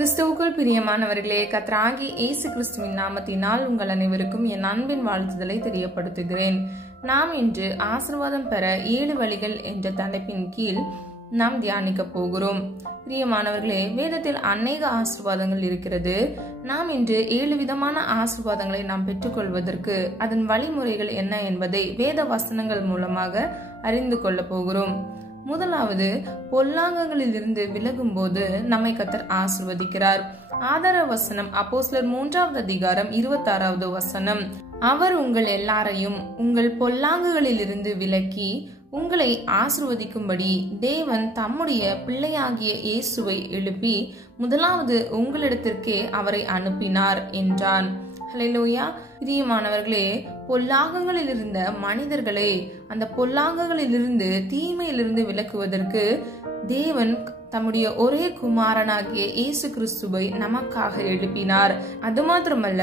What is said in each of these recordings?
கிறிஸ்துவுக்குள் பிரியமானவர்களே, கர்த்தராகிய இயேசு கிறிஸ்துவின் நாமத்தினால் உங்கள் அனைவருக்கும் என் அன்பின் வாழ்த்துதலை தெரியப்படுத்துகிறேன். நாம் இன்று ஆசீர்வாதம் பெற 7 வழிகள் என்ற தலைப்பின் கீழ் நாம் தியானிக்க போகிறோம். பிரியமானவர்களே, வேதத்தில் அநேக ஆசீர்வாதங்கள் இருக்கிறது. நாம் இன்று 7 விதமான ஆசீர்வாதங்களை நாம் பெற்றுக்கொள்வதற்கு அதன் வழிமுறைகள் என்ன என்பதை வேத வசனங்கள் மூலமாக அறிந்து கொள்ள போகிறோம். முதலாவது, பொல்லாங்கங்களில் இருந்து விலகும் போது நம்மை கர்த்தர் ஆசீர்வதிக்கிறார். ஆதார வசனம் அப்போஸ்தலர் 3வது அதிகாரம் 26வது வசனம். அவர் உங்கள் எல்லாரையும் உங்கள் பொல்லாங்குகளில் இருந்து விலக்கி உங்களை ஆசீர்வதிக்கும்படி தேவன் தம்முடைய பிள்ளையாகிய இயேசுவை எழுப்பி முதலாவது உங்களிடத்திற்கே அவரை அனுப்பினார் என்றான். ஹல்லேலூயா. பிரியமானவர்களே, பொல்லாங்கங்களில் இருந்த மனிதர்களை அந்த பொல்லாங்கங்களிலிருந்து தீமையிலிருந்து விலக்குவதற்கு தேவன் தம்முடைய ஒரே குமாரனாகிய இயேசு கிறிஸ்துவை நமக்காக எழுப்பினார். அது மாத்திரமல்ல,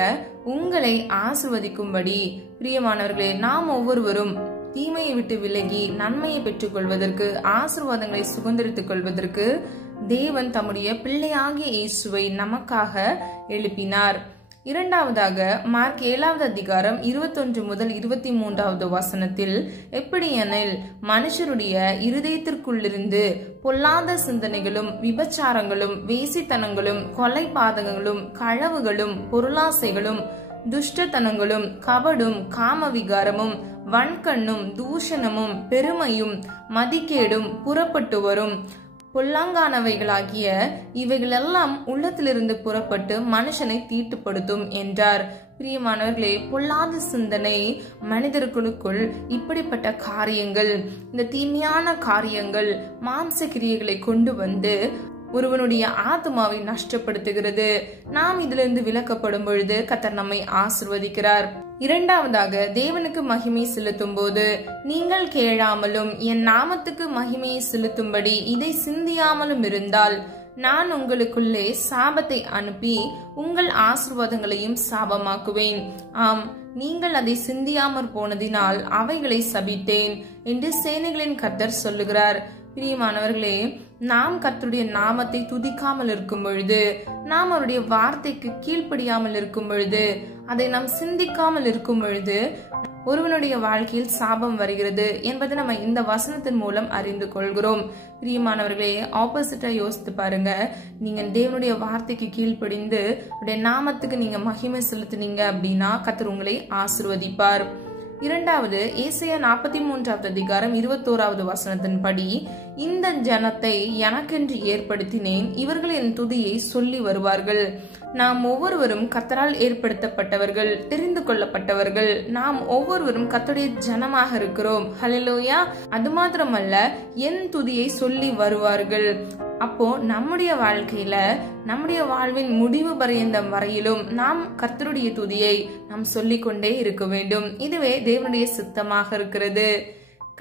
உங்களை ஆசீர்வதிக்கும்படி. பிரியமானவர்களே, நாம் ஒவ்வொருவரும் தீமையை விட்டு விலகி நன்மையை பெற்றுக் கொள்வதற்கு, ஆசீர்வாதங்களை சுதந்திரித்துக் கொள்வதற்கு தேவன் தம்முடைய பிள்ளையாகிய இயேசுவை நமக்காக எழுப்பினார். இரண்டாவதாக, மார்க் 7வது அதிகாரம் 21 முதல் 23வது வசனத்தில், எப்படியெனில் மனுஷருடைய இருதயத்திற்குள்ளிருந்து பொல்லாத சிந்தனைகளும் விபச்சாரங்களும் வேசித்தனங்களும் கொலைபாதகங்களும் களவுகளும் பொருளாசைகளும் துஷ்டத்தனங்களும் கபடும் காமவிகாரமும் வன்கண்ணும் தூஷணமும் பெருமையும் மதிக்கேடும் புறப்பட்டு வரும். பொல்லாங்கானவைகளாகிய இவைகளெல்லாம் உள்ளத்திலிருந்து புறப்பட்டு மனுஷனை தீட்டுப்படுத்தும் என்றார். பிரியமானவர்களே, பொல்லாத சிந்தனை மனிதர்களுக்குள் இப்படிப்பட்ட காரியங்கள், இந்த தீமையான காரியங்கள் மாம்ச கிரியைகளை கொண்டு வந்து ஒருவனுடைய ஆத்மாவை நஷ்டப்படுத்துகிறது. நாம் இதிலிருந்து விலக்கப்படும் பொழுது கர்த்தர் நம்மை ஆசீர்வதிக்கிறார். இரண்டாவதாக, தேவனுக்கு மகிமை செலுத்தும் போது, நீங்கள் கேளாமலும் என் நாமத்துக்கு மகிமையை செலுத்தும்படி இதை சிந்தியாமலும் இருந்தால் நான் உங்களுக்குள்ளே சாபத்தை அனுப்பி உங்கள் ஆசீர்வாதங்களையும் சாபமாக்குவேன். ஆம், நீங்கள் அதை சிந்தியாமற் போனதினால் அவைகளை சபித்தேன் என்று சேனைகளின் கர்த்தர் சொல்லுகிறார். பிரியமானவர்களே, நாம் கர்த்தருடைய நாமத்தை துதிக்காமல் இருக்கும் பொழுது, நாம் அவருடைய வார்த்தைக்கு கீழ்ப்படியாமல் இருக்கும் பொழுது, அதை நாம் சிந்திக்காமல் இருக்கும் பொழுது ஒருவனுடைய வாழ்க்கையில் சாபம் வருகிறது என்பதை நம்ம இந்த வசனத்தின் மூலம் அறிந்து கொள்கிறோம். பிரியமானவர்களே, ஆப்போசிட்டா யோசித்து பாருங்க. நீங்க தேவனுடைய வார்த்தைக்கு கீழ்ப்படிந்து அவருடைய நாமத்துக்கு நீங்க மகிமை செலுத்தினீங்க அப்படின்னா கர்த்தர் உங்களை ஆசீர்வதிப்பார். இரண்டாவது, ஏசாயா 43வது அதிகாரம் 21வது வசனத்தின்படி, இந்த ஜனத்தை எனக்கென்று ஏற்படுத்தினேன், இவர்கள் என் துதியை சொல்லி வருவார்கள். நாம் ஒவ்வொருவரும் கர்த்தரால் ஏற்படுத்தப்பட்டவர்கள், தெரிந்து கொள்ளப்பட்டவர்கள். நாம் ஒவ்வொருவரும் கர்த்தருடைய ஜனமாக இருக்கிறோம். ஹல்லேலூயா. அது மாத்திரமல்ல, என் துதியை சொல்லி வருவார்கள். அப்போ நம்முடைய வாழ்க்கையில, நம்முடைய வாழ்வின் முடிவு பரியந்தம் வரையிலும் நாம் கர்த்தருடைய துதியை நாம் சொல்லிக்கொண்டே இருக்க வேண்டும். இதுவே தேவனுடைய சித்தமாக இருக்கிறது.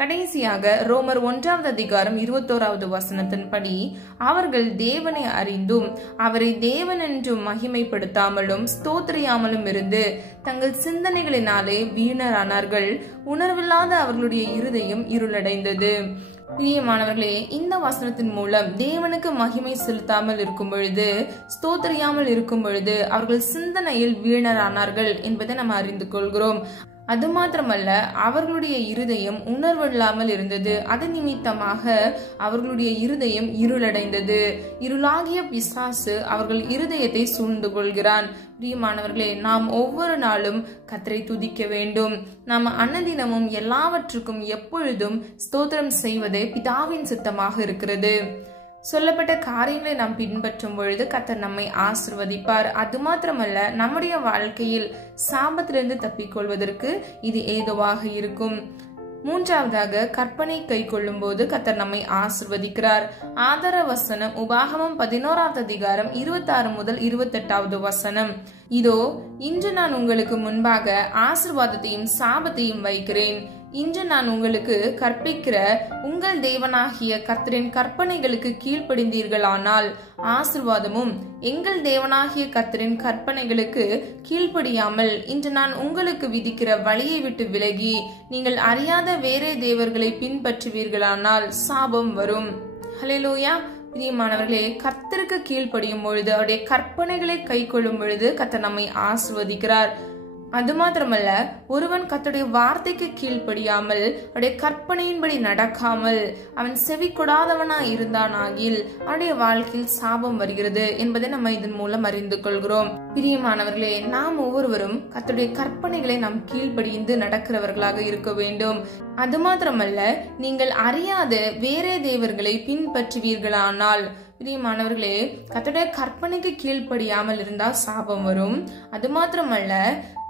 கடைசியாக, ரோமர் 1வது அதிகாரம் 21வது வசனத்தின்படி, அவர்கள் தேவனை அறிந்தும் அவரை தேவன் என்றும் மகிமைப்படுத்தாமலும் ஸ்தோத்திரியாமலும் இருந்து தங்கள் சிந்தனைகளினாலே வீணரானார்கள். உணர்வில்லாத அவர்களுடைய இருதயம் இருளடைந்தது. பிரியமானவர்களே, இந்த வசனத்தின் மூலம் தேவனுக்கு மகிமை செலுத்தாமல் இருக்கும் பொழுது, ஸ்தோத்திரியாமல் இருக்கும் பொழுது அவர்கள் சிந்தனையில் வீணரானார்கள் என்பதை நாம் அறிந்து கொள்கிறோம். அது மாத்திரமல்ல, அவர்களுடைய இருதயம் உணர்வில்லாமல் இருந்தது. அது நிமித்தமாக அவர்களுடைய இருதயம் இருளடைந்தது. இருளாகிய பிசாசு அவர்கள் இருதயத்தை சூழ்ந்து கொள்கிறான். பிரியமானவர்களே, நாம் ஒவ்வொரு நாளும் கர்த்தரை துதிக்க வேண்டும். நாம் அன்னதினமும் எல்லாவற்றுக்கும் எப்பொழுதும் ஸ்தோத்திரம் செய்வதே பிதாவின் சித்தமாக இருக்கிறது. சொல்லப்பட்ட காரியங்களை நாம் பின்பற்றும் பொழுது கர்த்தர் நம்மை ஆசீர்வதிப்பார். அது மாத்திரமல்ல, நம்முடைய வாழ்க்கையில் சாபத்திலிருந்து தப்பிக்கொள்வதற்கு இது ஏதுவாக இருக்கும். மூன்றாவதாக, கற்பனை கை கொள்ளும் போது கர்த்தர் நம்மை ஆசீர்வதிக்கிறார். ஆதார வசனம் உபாகமம் 11வது அதிகாரம் 26 முதல் 28வது வசனம். இதோ, இன்று நான் உங்களுக்கு முன்பாக ஆசீர்வாதத்தையும் சாபத்தையும் வைக்கிறேன். இன்று நான் உங்களுக்கு கற்பிக்கிற உங்கள் தேவனாகிய கர்த்தரின் கற்பனைகளுக்கு கீழ்ப்படிந்தீர்களானால் ஆசீர்வாதமும், எங்கள் தேவனாகிய கர்த்தரின் கற்பனைகளுக்கு கீழ்ப்படியாமல் இன்று நான் உங்களுக்கு விதிக்கிற வழியை விட்டு விலகி நீங்கள் அறியாத வேறே தேவர்களை பின்பற்றுவீர்களானால் சாபம் வரும். ஹல்லேலூயா. பிரியமானவர்களே, கர்த்தருக்கு கீழ்ப்படியும் பொழுது, அவருடைய கற்பனைகளை கை கொள்ளும் பொழுது கர்த்தர் நம்மை ஆசீர்வதிக்கிறார். அது மாத்திரமல்ல, ஒருவன் கர்த்தருடைய வார்த்தைக்கு கீழ்ப்படியாமல் அவருடைய கற்பனையின்படி நடக்காமல் அவன் செவி கொடாதவனா இருந்தானாகில் அவனுடைய வாழ்க்கையில் சாபம் வருகிறது என்பதை நம்ம இதன் மூலம் அறிந்து கொள்கிறோம். பிரியமானவர்களே, நாம் ஒவ்வொருவரும் கர்த்தருடைய கற்பனைகளை நாம் கீழ்ப்படிந்து நடக்கிறவர்களாக இருக்க வேண்டும். அது மாத்திரமல்ல, நீங்கள் அறியாத வேறே தேவர்களை பின்பற்றுவீர்களானால், பிரியமானவர்களே, கர்த்தருடைய கற்பனைக்கு கீழ்ப்படியாமல் இருந்தால் சாபம் வரும். அது மாத்திரமல்ல,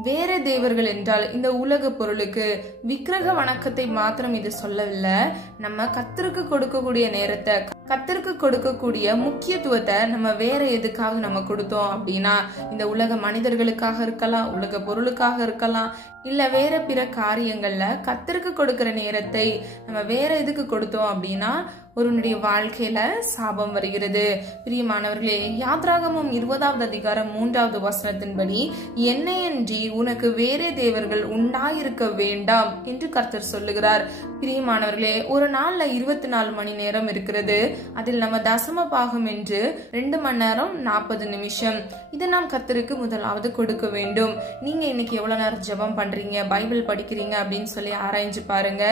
வேற தேவர்கள் என்றால் இந்த உலக பொருளுக்கு விக்கிரக வணக்கத்தை மாத்திரம் இது சொல்லவில்லை. நம்ம கர்த்தருக்கு கொடுக்கக்கூடிய நேரத்தை, கர்த்தருக்கு கொடுக்கக்கூடிய முக்கியத்துவத்தை நம்ம வேற எதுக்காக நம்ம கொடுத்தோம் அப்படின்னா, இந்த உலக மனிதர்களுக்காக இருக்கலாம், உலக பொருளுக்காக இருக்கலாம், இல்ல வேற பிற காரியங்கள்ல கர்த்தருக்கு கொடுக்கிற நேரத்தை நம்ம வேற எதுக்கு கொடுத்தோம் அப்படின்னா ஒருவனுடைய வாழ்க்கையில சாபம் வருகிறது. பிரியமானவர்களே, யாத்ராகமம் 20வது அதிகாரம் 3வது வசனத்தின்படி, என்னையன்றி உனக்கு வேறே தேவர்கள் உண்டாயிருக்க வேண்டாம் என்று கர்த்தர் சொல்லுகிறார். பிரியமானவர்களே, ஒரு நாள்ல 24 மணி நேரம் இருக்கிறது. அதில் நம்ம தசம பாகம் என்று 2 மணி நேரம் 40 நிமிஷம் இதை நாம் கர்த்தருக்கு முதலாவது கொடுக்க வேண்டும். நீங்க இன்னைக்கு எவ்வளவு நேரம் ஜெபம் பண்றீங்க, பைபிள் படிக்கிறீங்க அப்படின்னு சொல்லி ஆராய்ஞ்சு பாருங்க.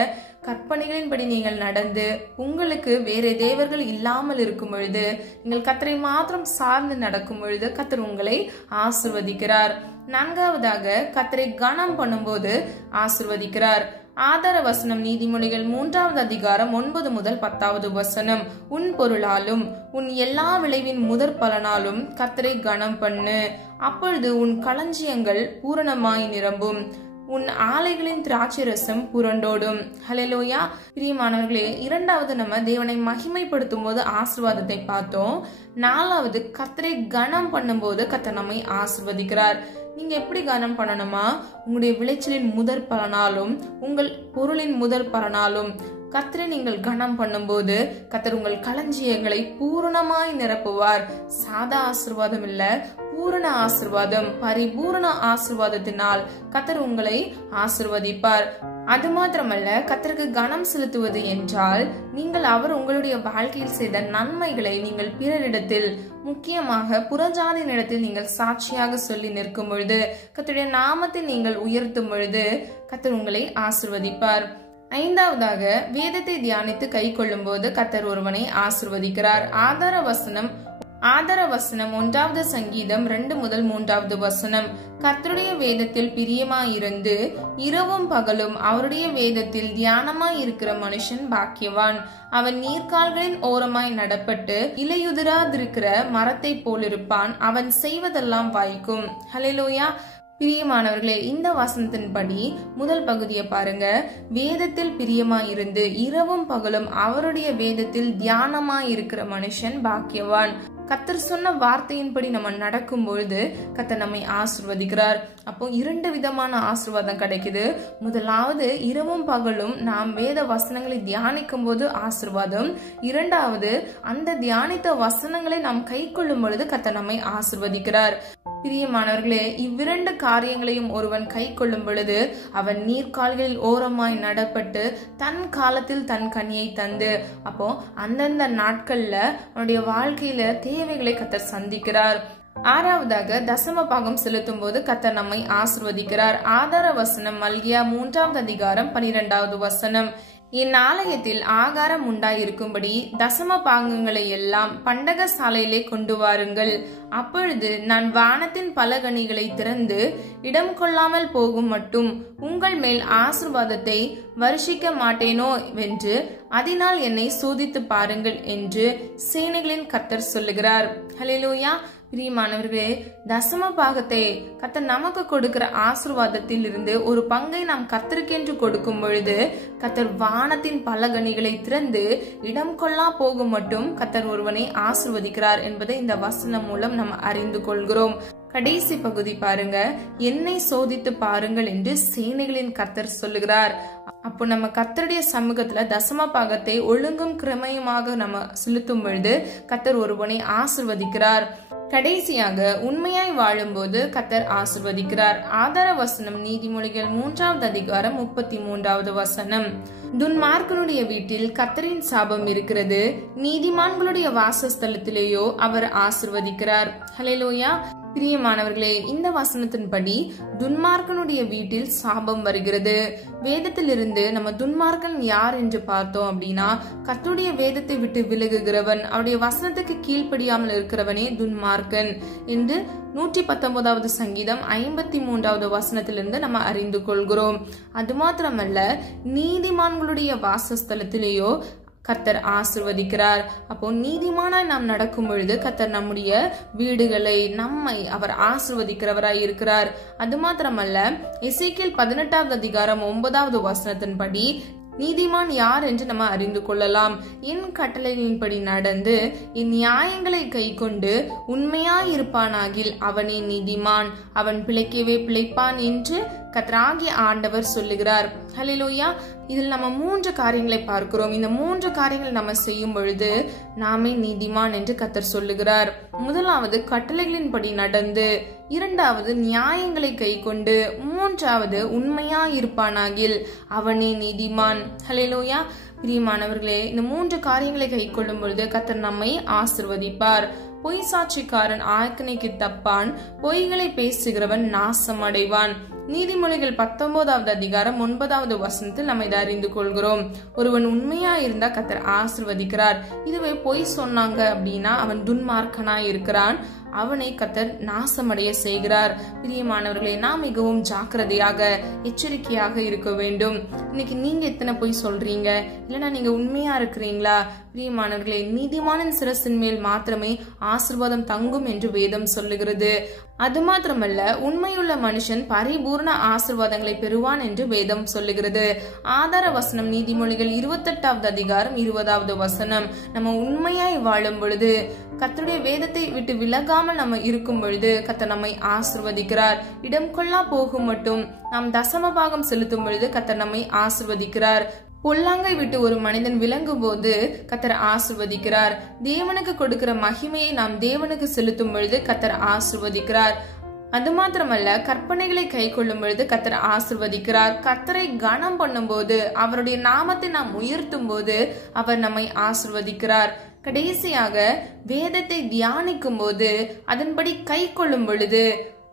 கற்பனைகளின்படி நீங்கள் நடந்து உங்களுக்கு வேற தேவர்கள் இல்லாமல் இருக்கும் பொழுது, நீங்கள் கர்த்தரை மாத்திரம் சார்ந்து நடக்கும் பொழுது கர்த்தர் உங்களை ஆசீர்வதிக்கிறார். 4வதாக, கர்த்தரை கனம் பண்ணும்போது ஆசீர்வதிக்கிறார். ஆதார வசனம் நீதிமொழிகள் 3வது அதிகாரம் 9 முதல் 10வது வசனம், உன் பொருளாலும் உன் எல்லா விளைவின் முதற் பலனாலும் கர்த்தரை கனம் பண்ணு, அப்பொழுது உன் களஞ்சியங்கள் பூரணமாய் நிரம்பும், உன் ஆலைகளின் திராட்சை ரசம் புரண்டோடும். ஹல்லேலூயா. பிரியமானவர்களே, 2வது நம்ம தேவனை மகிமைப்படுத்தும் போது ஆசீர்வாதத்தை பார்த்தோம். 4வது, கர்த்தரை கனம் பண்ணும் போது கர்த்தர் நம்மை ஆசீர்வதிக்கிறார். நீங்க எப்படி கனம் பண்ணணுமா? உங்களுடைய விளைச்சலின் முதற் பலனாலும் உங்கள் பொருளின் முதற் பலனாலும் கர்த்தரை நீங்கள் கனம் பண்ணும்போது கர்த்தர் உங்கள் களஞ்சியங்களை பூரணமாய் நிரப்புவார். சாதா ஆசீர்வாதம் இல்ல, பூரண ஆசீர்வாதம், பரிபூரண ஆசீர்வாதத்தினால் கர்த்தர் உங்களை ஆசீர்வதிப்பார். அது மாத்திரமல்ல, கர்த்தருக்கு கனம் செலுத்துவது என்றால் நீங்கள் அவர் உங்களுடைய வாழ்க்கையில் செய்த நன்மைகளை நீங்கள் பிறரிடத்தில், முக்கியமாக புறஜாதியினிடத்தில் நீங்கள் சாட்சியாக சொல்லி நிற்கும் பொழுது, கர்த்தருடைய நாமத்தை நீங்கள் உயர்த்தும் பொழுது கர்த்தர் உங்களை ஆசீர்வதிப்பார். 5வதாக, வேதத்தை தியானித்து கை கொள்ளும் போது கர்த்தர் ஒருவனை ஆசீர்வதிக்கிறார். ஆதார வசனம் 1வது சங்கீதம் 2 முதல் 3வது வசனம், கர்த்தருடைய வேதத்தில் பிரியமாயிருந்து இரவும் பகலும் அவருடைய வேதத்தில் தியானமாய் இருக்கிற மனுஷன் பாக்கியவான். அவன் நீர்க்கால்களின் ஓரமாய் நடப்பட்டு இலையுதிராதிருக்கிற மரத்தை போலிருப்பான். அவன் செய்வதெல்லாம் வாய்க்கும். ஹல்லேலூயா. பிரியமானவர்களே, இந்த வசனத்தின்படி முதல் பகுதியை பாருங்க. வேதத்தில் பிரியமாயிருந்து இரவும் பகலும் அவருடைய வேதத்தில் தியானமாய் இருக்கிற மனுஷன் பாக்கியவான். கர்த்தர் சொன்ன வார்த்தையின்படி நம்ம நடக்கும் பொழுது கர்த்தர் நம்மை ஆசீர்வதிக்கிறார். அப்போ 2 விதமான ஆசீர்வாதம் கிடைக்குது. முதலாவது, இரவும் பகலும் நாம் வேத வசனங்களை தியானிக்கும் போது ஆசீர்வாதம். 2வது, அந்த தியானித்த வசனங்களை நாம் கை கொள்ளும் பொழுது கர்த்தர் நம்மை ஆசீர்வதிக்கிறார். பிரியமானவர்களே, இவ்விரண்டு காரியங்களையும் ஒருவன் கை கொள்ளும் பொழுது அவன் நீர்க்கால்களில் ஓரமாய் நடப்பட்டு தன் காலத்தில் தன் கனியை தந்து, அப்போ அந்தந்த நாட்கள்ல அவனுடைய வாழ்க்கையில தேவைகளை கர்த்தர் சந்திக்கிறார். 6வதாக, தசம பாகம் செலுத்தும் போது கர்த்தர் நம்மை ஆசீர்வதிக்கிறார். ஆதார வசனம் மல்கியா 3வது அதிகாரம் 12வது வசனம், என் ஆலயத்தில் ஆகாரம் உண்டாயிருக்கும்படி தசம பாகங்களை எல்லாம் பண்டக சாலையிலே கொண்டு வாருங்கள். அப்பொழுது நான் வானத்தின் பலகணிகளை திறந்து இடம் கொள்ளாமல் போகும் மட்டும் உங்கள் மேல் ஆசீர்வாதத்தை வருஷிக்க மாட்டேனோ வென்று அதனால் என்னை சோதித்து பாருங்கள் என்று சேனைகளின் கர்த்தர் சொல்லுகிறார். ஹல்லேலூயா. பிரியமானவர்களே, தசம பாகத்தை கர்த்தர் நமக்கு கொடுக்கிற ஆசீர்வாதத்தில் இருந்து ஒரு பங்கை நாம் கர்த்தருக்கென்று கொடுக்கும் பொழுது கர்த்தர் வானத்தின் பலகணிகளை திறந்து இடம் கொள்ளா போகும் மட்டும் கர்த்தர் ஒருவனை ஆசீர்வதிக்கிறார் என்பதை இந்த வசனம் மூலம் நாம் அறிந்து கொள்கிறோம். கடைசி பகுதி பாருங்க, என்னை சோதித்து பாருங்கள் என்று சேனைகளின் கர்த்தர் சொல்லுகிறார். அப்போ நம்ம கர்த்தருடைய சமூகத்துல தசம பாகத்தை ஒழுங்கும் கிரமயமாக நம்ம செலுத்தும் பொழுது கர்த்தர் ஒருவனை ஆசீர்வதிக்கிறார். கடைசியாக உண்மையாய் வாழும்போது கர்த்தர் ஆசிர்வதிக்கிறார். ஆதார வசனம் நீதிமொழிகள் 3வது அதிகாரம் 33வது வசனம். துன்மார்க்கனுடைய வீட்டில் கர்த்தரின் சாபம் இருக்கிறது, நீதிமான்களுடைய வாசஸ்தலத்திலேயோ அவர் ஆசிர்வதிக்கிறார். ஹல்லேலூயா. பிரியமானவர்களே, இந்த வசனத்தின்படி துன்மார்க்கனுடைய வீட்டில் சாபம் வருகிறது. வேதத்திலிருந்து நம்ம துன்மார்க்கன் யார் என்று பார்த்தோம் அப்படின்னா, கர்த்தருடைய வேதத்தை விட்டு விலகுகிறவன், அவருடைய வசனத்துக்கு கீழ்ப்படியாமல் இருக்கிறவனே துன்மார்க்கன் என்று 119வது சங்கீதம் 53வது வசனத்திலிருந்து நம்ம அறிந்து கொள்கிறோம். அது மாத்திரமல்ல, நீதிமான்களுடைய வாசஸ்தலத்திலேயோ கர்த்தர் ஆசிர்வதிக்கிறார். அப்போ நீதிமானாய் நாம் நடக்கும் பொழுது கர்த்தர் நம்முடைய வீடுகளை, நம்மை அவர் ஆசிர்வதிக்கிறவராய் இருக்கிறார். அது மாத்திரமல்ல, எசேக்கியேல் 18வது அதிகாரம் 9வது வசனத்தின்படி நீதிமான் யார் என்று நம்ம அறிந்து கொள்ளலாம். என் கட்டளைகளின்படி நடந்து என் நியாயங்களை கை கொண்டு உண்மையாயிருப்பானாகில் அவனே நீதிமான், அவன் பிழைக்கவே பிழைப்பான் என்று கர்த்தராகிய ஆண்டவர் சொல்லுகிறார். ஹல்லேலூயா. இதில் நம்ம 3 காரியங்களை பார்க்கிறோம். இந்த 3 காரியங்களை நம்ம செய்யும் பொழுது நாமே நீதிமான் என்று கர்த்தர் சொல்லுகிறார். முதலாவது கட்டளைகளின்படி நடந்து, இரண்டாவது நியாயங்களை கை கொண்டு, மூன்றாவது உண்மையாயிருப்பானாகில் அவனே நீதிமான். ஹல்லேலூயா. பிரியமானவர்களே, இந்த 3 காரியங்களை கை கொள்ளும் பொழுது கர்த்தர் நம்மை ஆசிர்வதிப்பார். பொய் சாட்சிக்காரன் ஆக்கினைக்கு தப்பான், பொய்களை பேசுகிறவன் நாசம் அடைவான். நீதிமொழிகள் 19வது அதிகாரம் 9வது வசனத்தில் நம்ம இதை அறிந்து கொள்கிறோம். ஒருவன் உண்மையா இருந்தா கர்த்தர் ஆசிர்வதிக்கிறார். இதுவே பொய் சொன்னாங்க அப்படின்னா அவன் துன்மார்க்கனாய் இருக்கிறான், அவனை கர்த்தர் நாசமடைய செய்கிறார். பிரியமானவர்களே, நாம் மிகவும் ஜாக்கிரதையாக எச்சரிக்கையாக இருக்க வேண்டும். இன்னைக்கு நீங்க எத்தனை பொய் சொல்றீங்க, இல்லைன்னா நீங்க உண்மையா இருக்கிறீங்களா? பிரியமானவர்களே, நீதிமானின் சிரசின் மேல் மாத்திரமே ஆசீர்வாதம் தங்கும் என்று வேதம் சொல்லுகிறது. அது மாத்திரமல்ல, உண்மையுள்ள மனுஷன் பரிபூர்ண ஆசீர்வாதங்களை பெறுவான் என்று வேதம் சொல்லுகிறது. ஆதார வசனம் நீதிமொழிகள் 28வது அதிகாரம் 20வது வசனம். நம்ம உண்மையாய் வாழும் பொழுது, கர்த்தருடைய வேதத்தை விட்டு விலகாமல் நம்ம இருக்கும் பொழுது கர்த்தர் நம்மை ஆசிர்வதிக்கிறார். இடம் கொள்ளா போகும் மட்டும் நாம் தசம பாகம் செலுத்தும் பொழுது கர்த்தர் நம்மை ஆசிர்வதிக்கிறார். பொல்லாங்கை விட்டு ஒரு மனிதன் விளங்கும் போது கர்த்தர் ஆசிர்வதிக்கிறார். தேவனுக்கு கொடுக்கிற மகிமையை நாம் தேவனுக்கு செலுத்தும் பொழுது கர்த்தர் ஆசிர்வதிக்கிறார். அது மாத்திரமல்ல, கற்பனைகளை கை கொள்ளும் பொழுது கர்த்தர் ஆசிர்வதிக்கிறார். கர்த்தரை கனம் பண்ணும் போது, அவருடைய நாமத்தை நாம் உயர்த்தும் போது அவர் நம்மை ஆசிர்வதிக்கிறார். கடைசியாக வேதத்தை தியானிக்கும் போது, அதன்படி கை கொள்ளும் பொழுது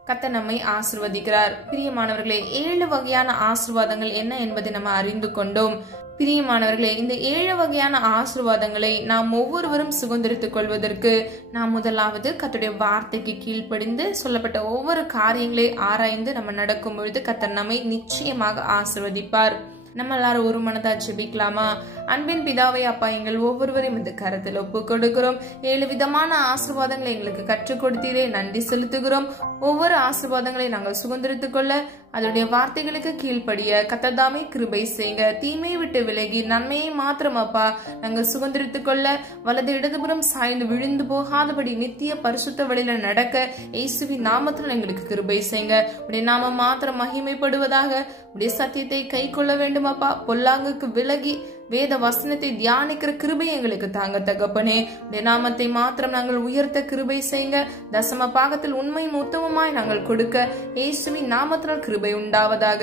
கர்த்தர் நம்மை ஆசிர்வதிக்கிறார். பிரியமானவர்களே, 7 வகையான ஆசீர்வாதங்கள் என்ன என்பதை நம்ம அறிந்து கொண்டோம். பிரியமானவர்களே, இந்த 7 வகையான ஆசீர்வாதங்களை நாம் ஒவ்வொருவரும் சுதந்திரித்துக் கொள்வதற்கு நாம் முதலாவது கர்த்தருடைய வார்த்தைக்கு கீழ்ப்படிந்து சொல்லப்பட்ட ஒவ்வொரு காரியங்களை ஆராய்ந்து நம்ம நடக்கும் பொழுது கர்த்தர் நம்மை நிச்சயமாக ஆசீர்வதிப்பார். நம்ம எல்லாரும் ஒரு மனதா ஜெபிக்கலாமா? அன்பின் பிதாவே, அப்பா, எங்கள் ஒவ்வொருவரையும் இந்த கரத்தில் ஒப்பு கொடுக்கிறோம். 7 விதமான ஆசீர்வாதங்களை எங்களுக்கு கற்றுக் கொடுத்தீரே, நன்றி செலுத்துகிறோம். ஒவ்வொரு ஆசீர்வாதங்களை நாங்கள் சுதந்திரித்துக் கொள்ள, அதனுடைய வார்த்தைகளுக்கு கீழ்ப்படிய கர்த்தர் தாமே கிருபை செய்யுங்க. தீமையை விட்டு விலகி நன்மையை மாத்திரம் அப்பா நாங்கள் சுதந்திரித்துக் கொள்ள, வலது இடதுபுறம் சாய்ந்து விழுந்து போகாதபடி நித்திய பரிசுத்த வழியில நடக்க இயேசுவின் நாமத்தில் எங்களுக்கு கிருபை செய்யுங்க. உடைய நாமம் மாத்திரம் மகிமைப்படுவதாக. உடைய சத்தியத்தை கை கொள்ள வேண்டும் அப்பா. பொல்லாங்குக்கு விலகி வேத வசனத்தை தியானிக்கிற கிருபை எங்களுக்கு தாங்க தகப்பனே. உடைய நாமத்தை மாத்திரம் நாங்கள் உயர்த்த கிருபை செய்யுங்க. தசம பாகத்தில் உண்மையும் உத்தமமாய் நாங்கள் கொடுக்க இயேசுவின் நாமத்தினால் கிருபை உண்டாவதாக.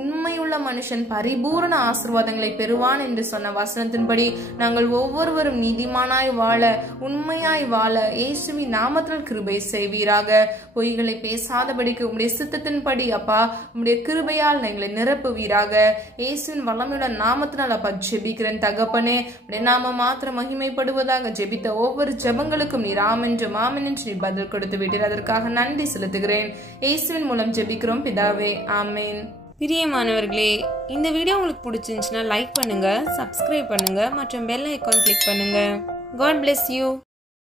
உண்மையுள்ள மனுஷன் பரிபூரண ஆசீர்வாதங்களை பெறுவான் என்று சொன்ன வசனத்தின்படி நாங்கள் ஒவ்வொருவரும் நீதிமானாய் வாழ, உண்மையாய் வாழ இயேசுவின் நாமத்தினால் கிருபை செய்வீராக. பொய்களை பேசாதபடிக்கு உம்முடைய சித்தத்தின்படி அப்பா உம்முடைய கிருபையால் எங்களை நிரப்புவீராக. இயேசுவின் வல்லமையுள்ள நாமத்தினால் அப்பா ஜெபிக்கிறேன் தகப்பனே. உடைய நாம மாத்திரம் மகிமைப்படுவதாக. ஜெபித்த ஒவ்வொரு ஜெபங்களுக்கும் நீர் ஆமென்று மாமென்று நீர் பதில் கொடுத்து விட்டீர். அதற்காக நன்றி செலுத்துகிறேன். இயேசுவின் மூலம் ஜெபிக்கிறோம் பிதாவே, ஆமென். பிரியமானவர்களே, இந்த வீடியோ உங்களுக்கு பிடிச்சிருந்துச்சுன்னா லைக் பண்ணுங்க, சப்ஸ்கிரைப் பண்ணுங்க மற்றும் பெல் ஐகான் கிளிக் பண்ணுங்க. God bless you.